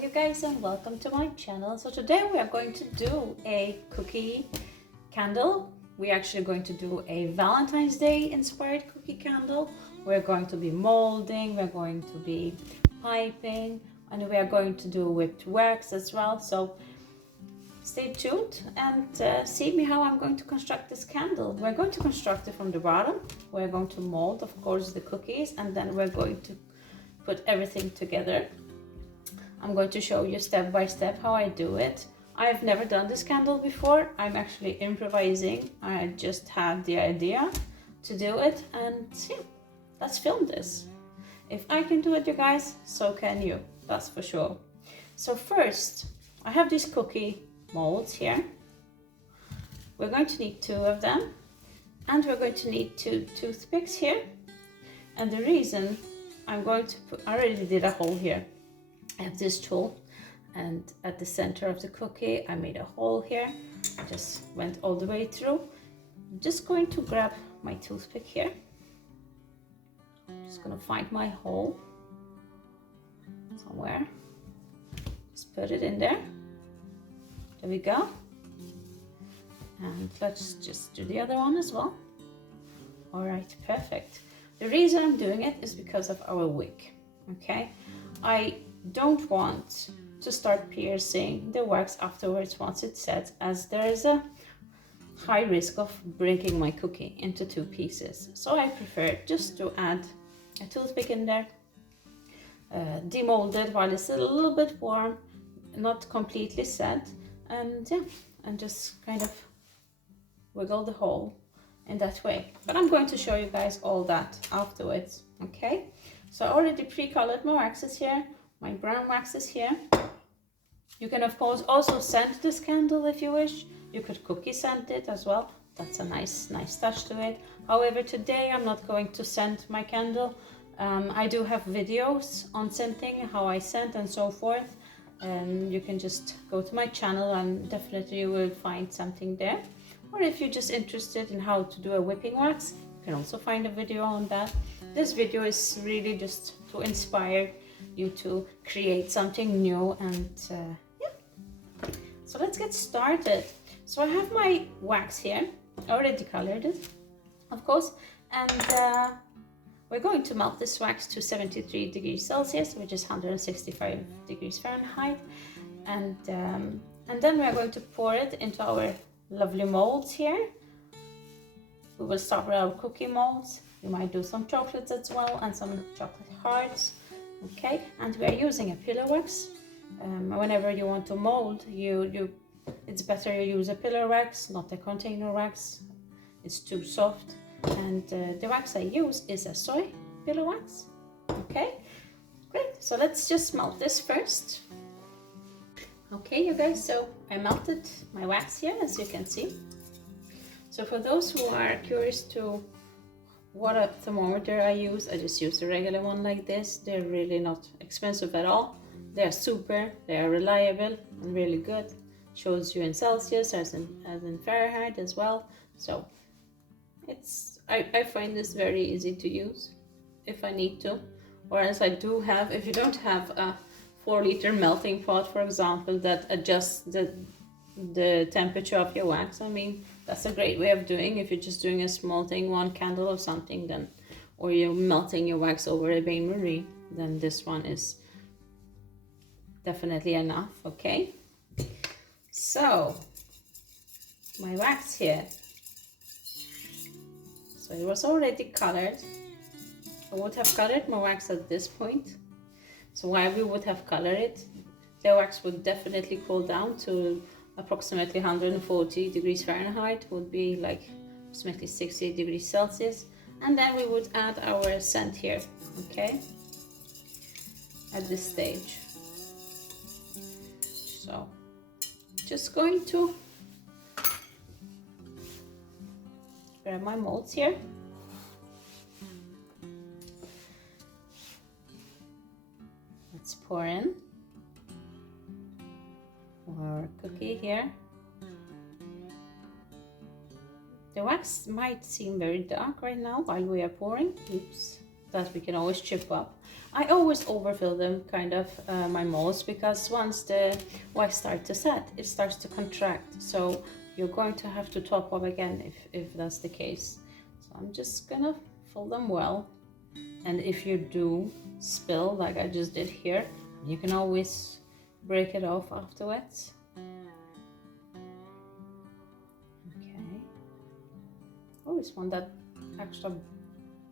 you guys and welcome to my channel. So today we are going to do a cookie candle. We're actually going to do a Valentine's Day inspired cookie candle. We're going to be molding, we're going to be piping, and we are going to do whipped wax as well. So stay tuned and see me how I'm going to construct this candle. We're going to construct it from the bottom. We're going to mold, of course, the cookies, and then we're going to put everything together. I'm going to show you step by step how I do it. I've never done this candle before. I'm actually improvising. I just had the idea to do it, and yeah, let's film this. If I can do it, you guys, so can you. That's for sure. So first, I have these cookie molds here. We're going to need 2 of them, and we're going to need 2 toothpicks here. And the reason I'm going to put, I already did a hole here. I have this tool, and at the center of the cookie I made a hole here. I just went all the way through. I'm just going to grab my toothpick here. I'm just going to find my hole somewhere. Just put it in there. There we go. And let's just do the other one as well. All right, perfect. The reason I'm doing it is because of our wick, okay? I don't want to start piercing the wax afterwards once it's set, as there is a high risk of breaking my cookie into 2 pieces. So I prefer just to add a toothpick in there, demold it while it's a little bit warm, not completely set, and yeah, and just kind of wiggle the hole in that way. But I'm going to show you guys all that afterwards, okay? So I already pre-colored my waxes here. My brown wax is here. You can of course also scent this candle if you wish. You could cookie scent it as well. That's a nice touch to it. However, today I'm not going to scent my candle. I do have videos on scenting, how I scent and so forth. And you can just go to my channel and definitely you will find something there. Or if you're just interested in how to do a whipping wax, you can also find a video on that. This video is really just to inspire you to create something new, and yeah. So let's get started. So I have my wax here. I already colored it, of course, and we're going to melt this wax to 73 degrees Celsius, which is 165 degrees Fahrenheit, and then we are going to pour it into our lovely molds here. We will start with our cookie molds. You might do some chocolates as well, and some chocolate hearts. Okay, and we are using a pillar wax. Whenever you want to mold, it's better you use a pillar wax, not a container wax. It's too soft. And the wax I use is a soy pillar wax. Okay, great. So let's just melt this first. Okay, you guys, so I melted my wax here, as you can see. So for those who are curious to what a thermometer I just use a regular one like this. They're really not expensive at all. They're super, they are reliable and really good. Shows you in Celsius as in Fahrenheit as well. So I find this very easy to use if I need to. Or else I do have, if you don't have a 4-liter melting pot, for example, that adjusts the temperature of your wax, I mean, that's a great way of doing. If you're just doing a small thing, 1 candle or something, then, or you're melting your wax over a bain-marie, then this one is definitely enough. Okay, so my wax here, so it was already colored. I would have colored my wax at this point. So why we would have colored it, the wax would definitely cool down to approximately 140 degrees Fahrenheit, would be like approximately 60 degrees Celsius. And then we would add our scent here, okay, at this stage. So just going to grab my molds here. Let's pour in our cookie here. The wax might seem very dark right now while we are pouring. Oops, that we can always chip up. I always overfill them, kind of, my molds, because once the wax starts to set, it starts to contract. So you're going to have to top up again if that's the case. So I'm just gonna fill them well. And if you do spill, like I just did here, you can always break it off afterwards. Okay. Always want that extra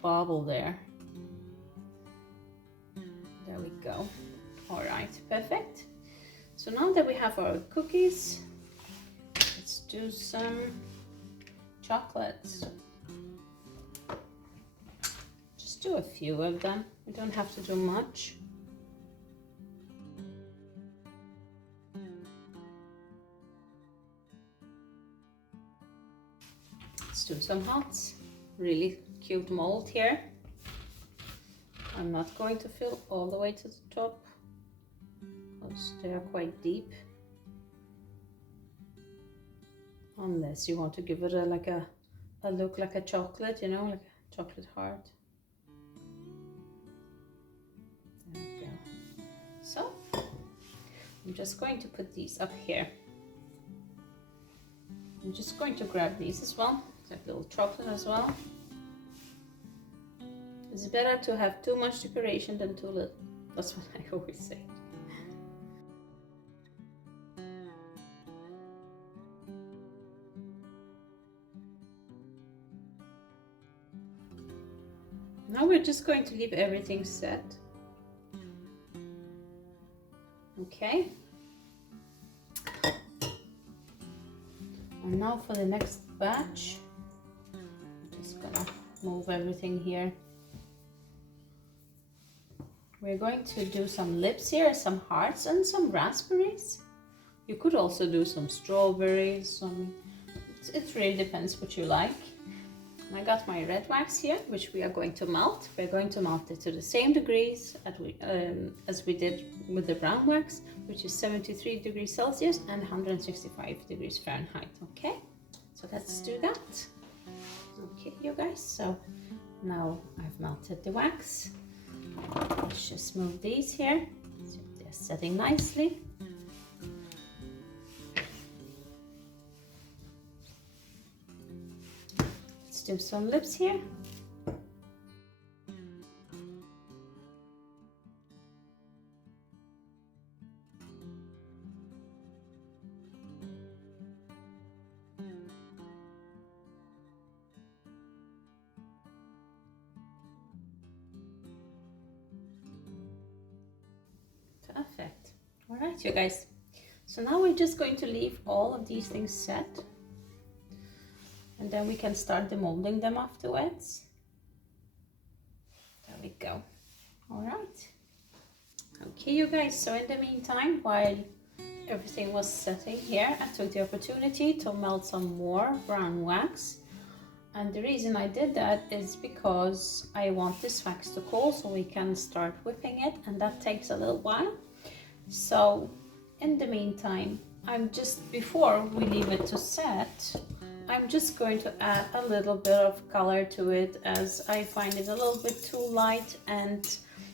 bubble there. There we go. All right, perfect. So now that we have our cookies, let's do some chocolates. Just do a few of them. We don't have to do much. Let's do some hearts. Really cute mold here. I'm not going to fill all the way to the top because they are quite deep. Unless you want to give it a look like a chocolate, you know, like a chocolate heart. There we go. So I'm just going to put these up here. I'm just going to grab these as well, like a little chocolate as well. It's better to have too much decoration than too little. That's what I always say. Now we're just going to leave everything set. Okay. And now for the next batch, I'm just gonna move everything here. We're going to do some lips here, some hearts and some raspberries. You could also do some strawberries, it really depends what you like. I got my red wax here, which we are going to melt. We're going to melt it to the same degrees as we did with the brown wax, which is 73 degrees Celsius and 165 degrees Fahrenheit. Okay, so let's do that. Okay, you guys, so now I've melted the wax. Let's just move these here, so they're setting nicely. Let's do some lips here. Perfect. All right, you guys. So now we're just going to leave all of these things set. And then we can start demolding them afterwards. There we go. All right. Okay, you guys. So in the meantime, while everything was setting here, I took the opportunity to melt some more brown wax. And the reason I did that is because I want this wax to cool so we can start whipping it, and that takes a little while. So in the meantime, before we leave it to set, I'm just going to add a little bit of color to it, as I find it a little bit too light, and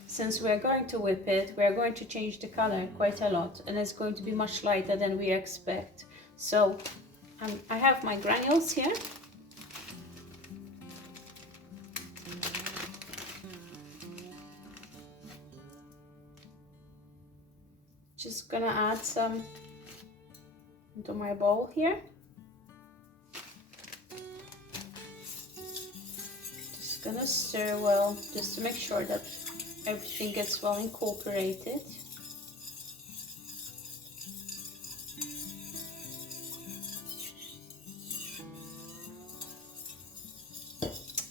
since we're going to whip it, we're going to change the color quite a lot, and it's going to be much lighter than we expect. So I have my granules here. Just gonna add some into my bowl here. Just gonna stir well, just to make sure that everything gets well incorporated.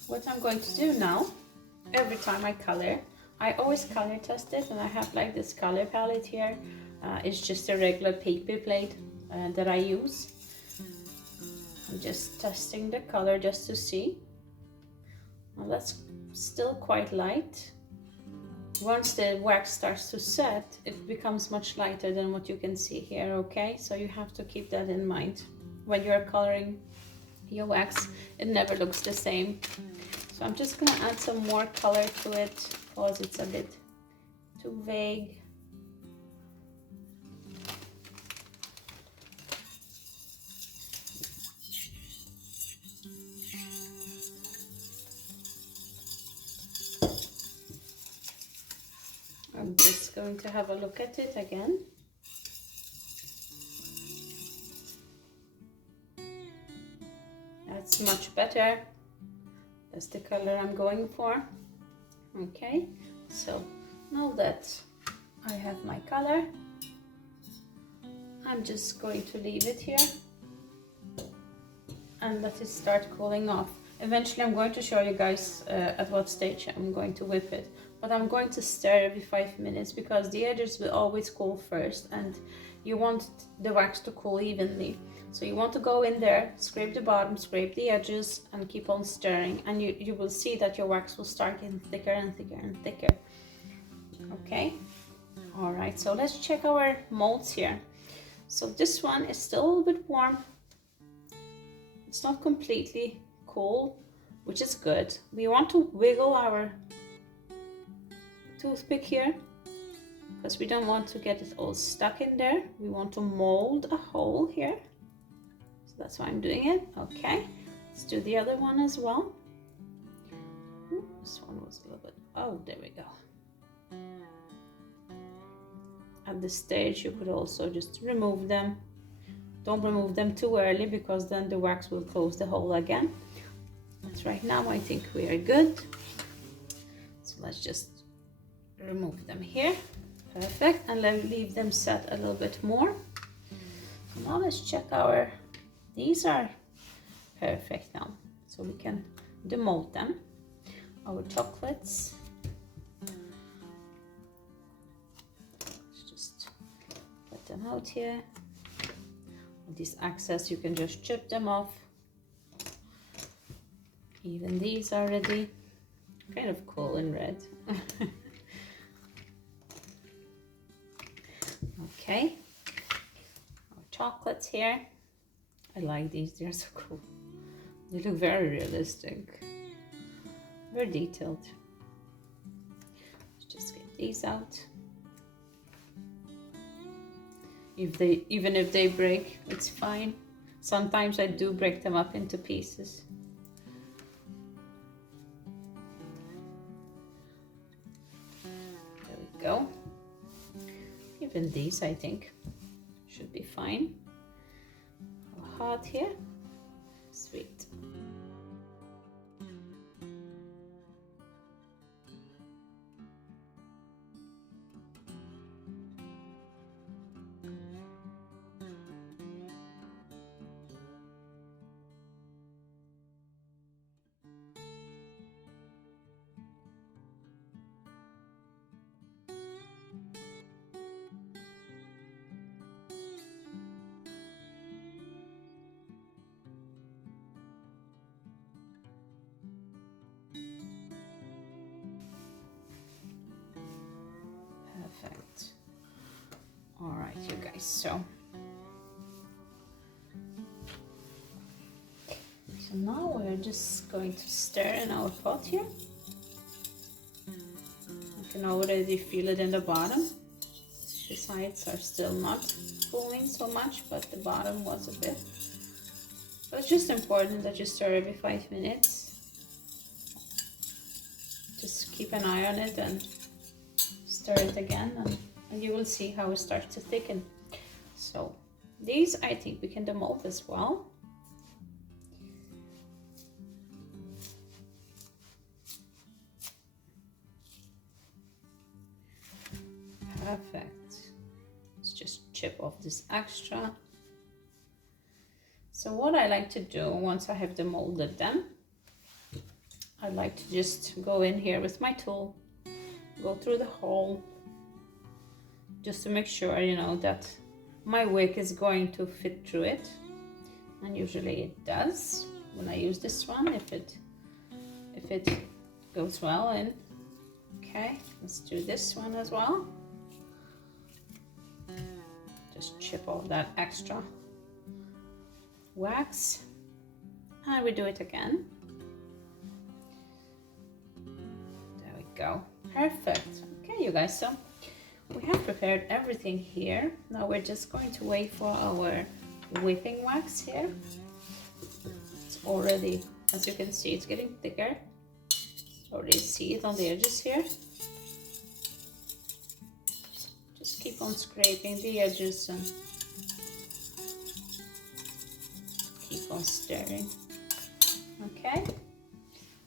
What I'm going to do now, every time I color, I always color test it, and I have like this color palette here. It's just a regular paper plate that I use. I'm just testing the color just to see. Well, that's still quite light. Once the wax starts to set, it becomes much lighter than what you can see here, okay? So you have to keep that in mind. When you're coloring your wax, it never looks the same. So I'm just gonna add some more color to it because it's a bit too vague. I'm just going to have a look at it again. That's much better. That's the color I'm going for. Okay, so now that I have my color, I'm just going to leave it here and let it start cooling off. Eventually I'm going to show you guys at what stage I'm going to whip it, but I'm going to stir every 5 minutes because the edges will always cool first and you want the wax to cool evenly. So you want to go in there, scrape the bottom, scrape the edges and keep on stirring, and you will see that your wax will start getting thicker and thicker and thicker. Okay, all right, so let's check our molds here. So this one is still a little bit warm. It's not completely cool, which is good. We want to wiggle our toothpick here because we don't want to get it all stuck in there. We want to mold a hole here. So that's why I'm doing it. Okay, let's do the other one as well. This one was a little bit, oh, there we go. At this stage, you could also just remove them. Don't remove them too early because then the wax will close the hole again. But right now, I think we are good. So let's just remove them here. Perfect. And then leave them set a little bit more. So now let's check our, these are perfect now. So we can demold them. Our chocolates. Them out here. These excess, you can just chip them off. Even these are ready. Kind of cool in red. Okay, our chocolates here. I like these, they're so cool. They look very realistic, very detailed. Let's just get these out. Even if they break, it's fine. Sometimes I do break them up into pieces. There we go. Even these, I think, should be fine. A heart here. Sweet. Perfect. All right, you guys, so now we're just going to stir in our pot here. You can already feel it in the bottom. The sides are still not cooling so much, but the bottom was a bit. So it's just important that you stir every 5 minutes. Just keep an eye on it and stir it again, and you will see how it starts to thicken. So these, I think we can demold as well. Perfect. Let's just chip off this extra. So what I like to do once I have demolded them, I like to just go in here with my tool, go through the hole, just to make sure, you know, that my wick is going to fit through it. And usually it does when I use this one, if it goes well in. Okay, let's do this one as well. Just chip off that extra wax, and we do it again. go. Perfect. Okay, you guys, so we have prepared everything here. Now we're just going to wait for our whipping wax here. It's already, as you can see, it's getting thicker. Already see it on the edges here. Just keep on scraping the edges and keep on stirring. Okay,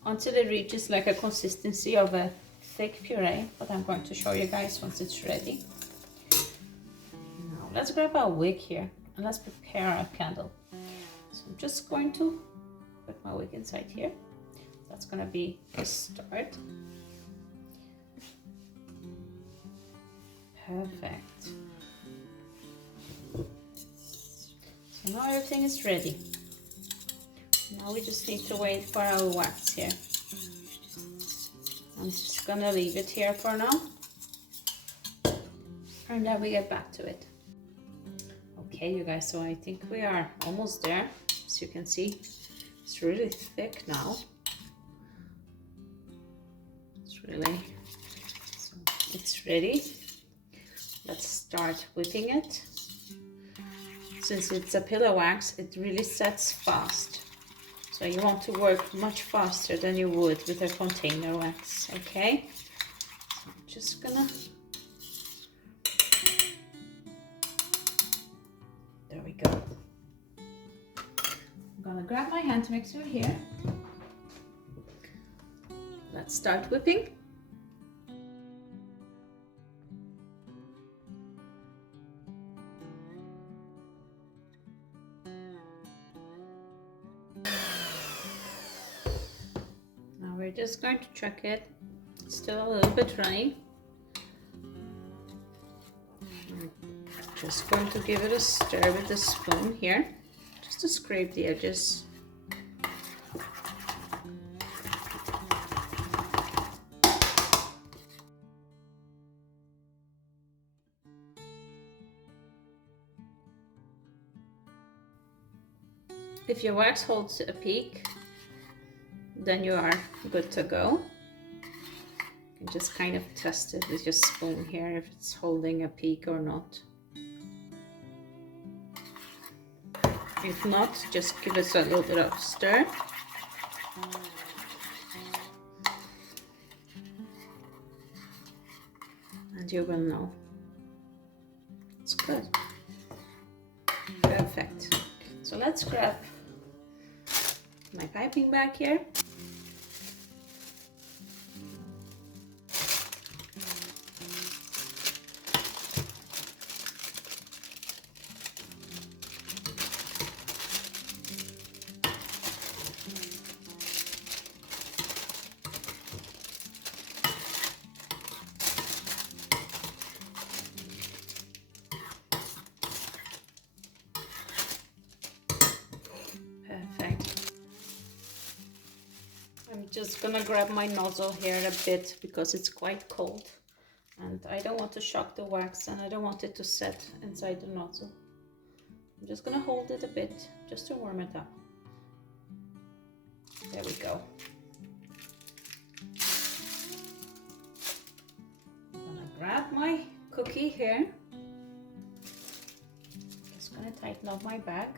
until it reaches like a consistency of a thick puree, but I'm going to show you guys once it's ready. Now let's grab our wick here and let's prepare our candle. So I'm just going to put my wick inside here. That's going to be the start. Perfect. So now everything is ready. Now we just need to wait for our wax here. I'm just gonna leave it here for now, and then we get back to it. Okay, you guys, so I think we are almost there. As you can see, it's really thick now. It's ready. Let's start whipping it. Since it's a pillow wax, it really sets fast. So you want to work much faster than you would with a container wax, okay? So I'm just gonna, there we go. I'm gonna grab my hand mixer here. Let's start whipping. We're just going to check it. It's still a little bit runny. I'm just going to give it a stir with the spoon here, just to scrape the edges. If your wax holds a peak, then you are good to go. You can just kind of test it with your spoon here if it's holding a peak or not. If not, just give it a little bit of stir. And you will know. It's good. Perfect. So let's grab my piping bag here. I'm just gonna grab my nozzle here a bit because it's quite cold and I don't want to shock the wax and I don't want it to set inside the nozzle. I'm just gonna hold it a bit just to warm it up. There we go. I'm gonna grab my cookie here. Just gonna tighten up my bag.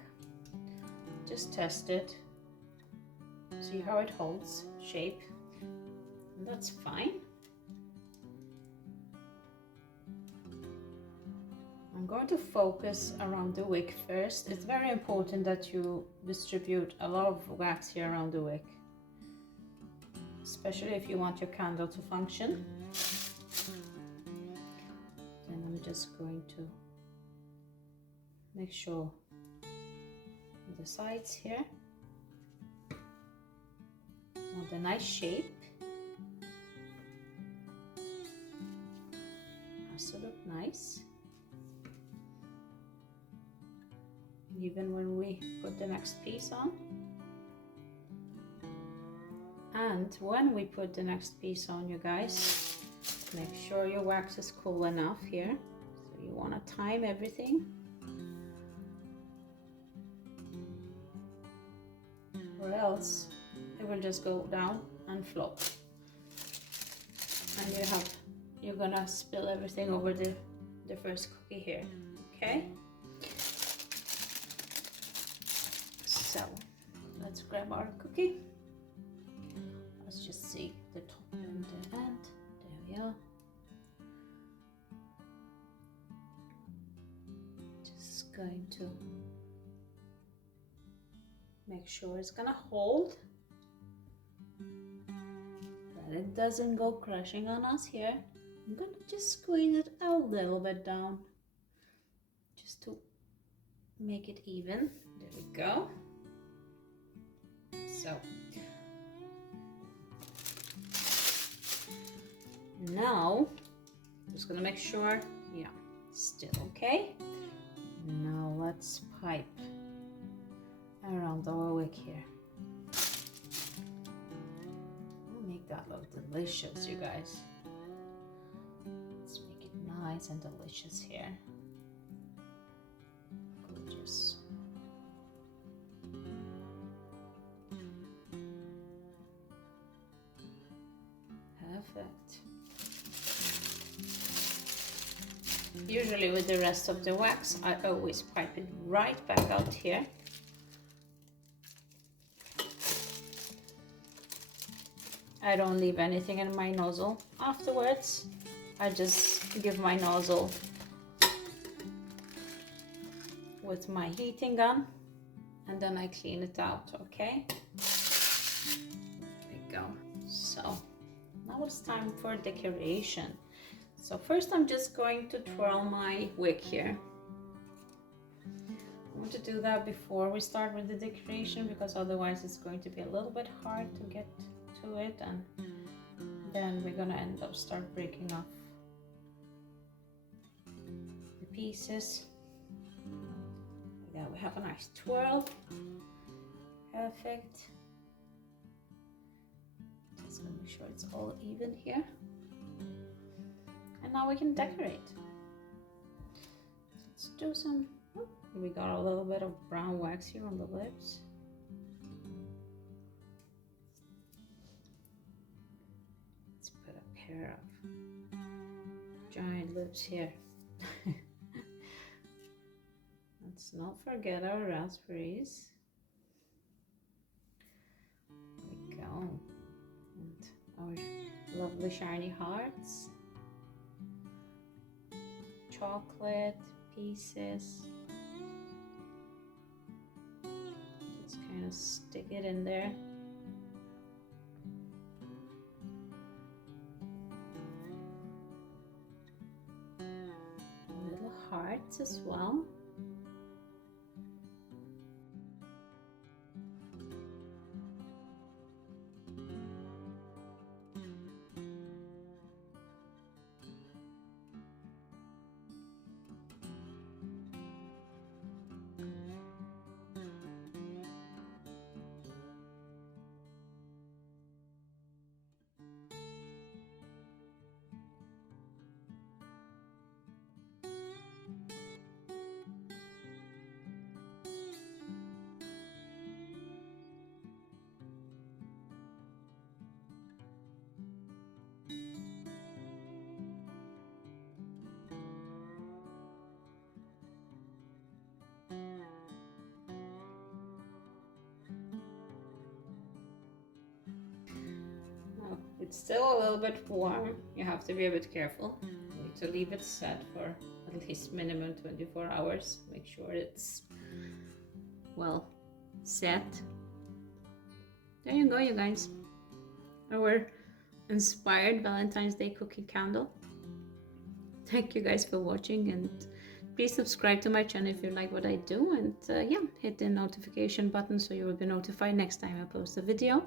Just test it. See how it holds shape, and that's fine. I'm going to focus around the wick first. It's very important that you distribute a lot of wax here around the wick, especially if you want your candle to function. Then I'm just going to make sure the sides here want a nice shape. Has to look nice. Even when we put the next piece on. And when we put the next piece on, you guys, make sure your wax is cool enough here. So you want to time everything. Or else it will just go down and flop. and you're gonna spill everything over the first cookie here. Okay, so let's grab our cookie. Let's just see the top and the end. There we are. Just going to make sure it's gonna hold, that it doesn't go crashing on us here. I'm gonna just squeeze it a little bit down just to make it even. There we go. So now just gonna make sure, yeah, still okay. Now let's pipe around our wick here. I'll make that look delicious, you guys. Let's make it nice and delicious here. Gorgeous. Perfect. Usually with the rest of the wax, I always pipe it right back out here. I don't leave anything in my nozzle. Afterwards, I just give my nozzle with my heating gun and then I clean it out, okay? There we go. So now it's time for decoration. So first I'm just going to twirl my wick here. I want to do that before we start with the decoration because otherwise it's going to be a little bit hard to get to it, and then we're gonna end up start breaking off the pieces. There we have a nice twirl. Perfect. Just gonna make sure it's all even here. And now we can decorate. Let's do some, we got a little bit of brown wax here on the lips. Let's put a pair of giant lips here. Let's not forget our raspberries. There we go. And our lovely shiny hearts. Chocolate pieces. Just kind of stick it in there. Little hearts as well. It's still a little bit warm. You have to be a bit careful. You need to leave it set for at least minimum 24 hours. Make sure it's well set. There you go, you guys. Our inspired Valentine's Day cookie candle. Thank you guys for watching, and please subscribe to my channel if you like what I do, and yeah, hit the notification button so you will be notified next time I post a video.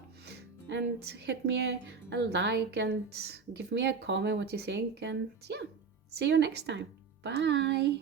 And hit me a like and give me a comment what you think, and yeah, see you next time. Bye.